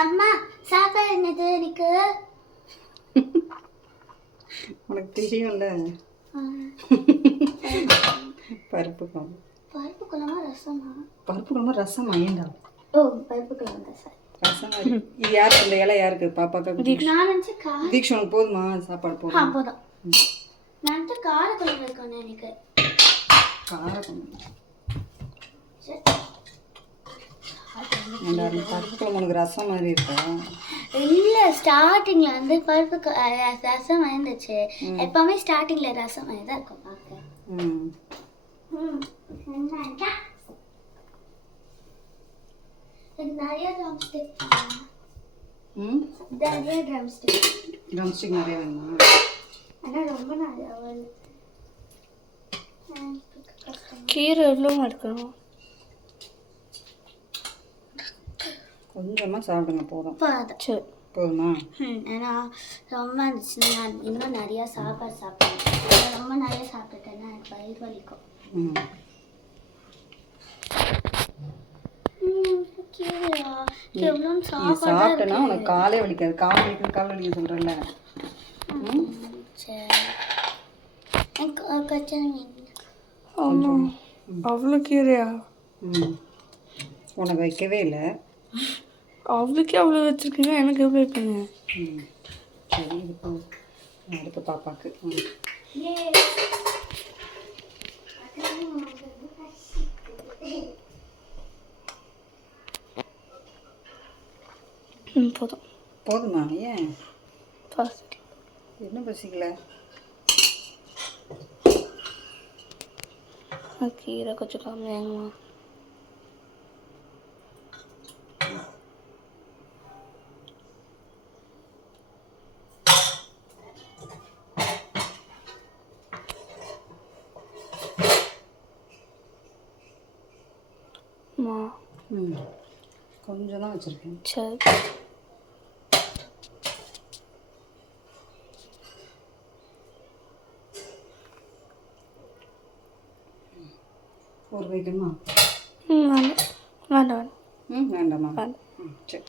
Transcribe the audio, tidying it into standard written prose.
அம்மா சாப்பாடு என்னது எனக்கு? உனக்கு தெரியும்ல. பருப்பு குழம்பு. பருப்பு குழம்பா ரசமா? பருப்பு குழம்பா ரசமா? ஏண்டா? ஓ பருப்பு குழம்பு ரசம். ரசம். இது யாருக்கு இந்த இலை யாருக்கு? பாப்பாக்கா? நான் நினச்சி தீக்ஷா உனக்கு போதுமா சாப்பாடு? போதும் போதும். நான் கார குழம்பு இருக்கணும் எனக்கு. கார குழம்பு பருப்பு குழம்பு உனக்கு ரசம் மாதிரி இருக்கா? இல்லை, ஸ்டார்டிங்கில் வந்து பருப்பு ரசம் வந்துச்சு. எப்பவுமே ஸ்டார்டிங்கில் ரசம் மாதிரி தான் இருக்கும் பார்க்க. நிறைய ட்ரம்ஸ்டிக். நிறைய ட்ரம்ஸ்டிக். ட்ரம்ஸ்டிக் நிறைய வேணுமா? ஆனால் ரொம்ப நிறையா வருது. கீரை எவ்வளோ இருக்கணும்? கொஞ்சமாக சாப்பிடுங்க, போதும். சரி, போதுமா? ஏன்னா ரொம்ப இருந்துச்சுன்னா நான் இன்னும் நிறையா சாப்பாடு சாப்பிடுவேன். ரொம்ப நிறைய சாப்பிட்டுட்டேன்னா எனக்கு வயிறு வலிக்கும். எவ்வளோ சாப்பிட்டேன்னா உனக்கு காலே வலிக்காது. கால் வலிக்க சொல்கிறேன்ல. அவ்வளோ கீரையா? உனக்கு வைக்கவே இல்லை. அவ்வளோக்கே அவ்வளோ வச்சுருக்கீங்க, எனக்கு எவ்வளோ வைப்பீங்க? சரி, இப்போ அடுத்த பாப்பாக்கு. போதும். போதுமா? ஏன் பசி என்ன பசிக்கல? கீரை கொஞ்சம் கம்மியாகுமா? கொஞ்சம் தான் வச்சுருக்கேன். சரி, ஒரு வைக்கணுமா? வேண்டாம். வேண்டாமா? வேண்டாம். சரி.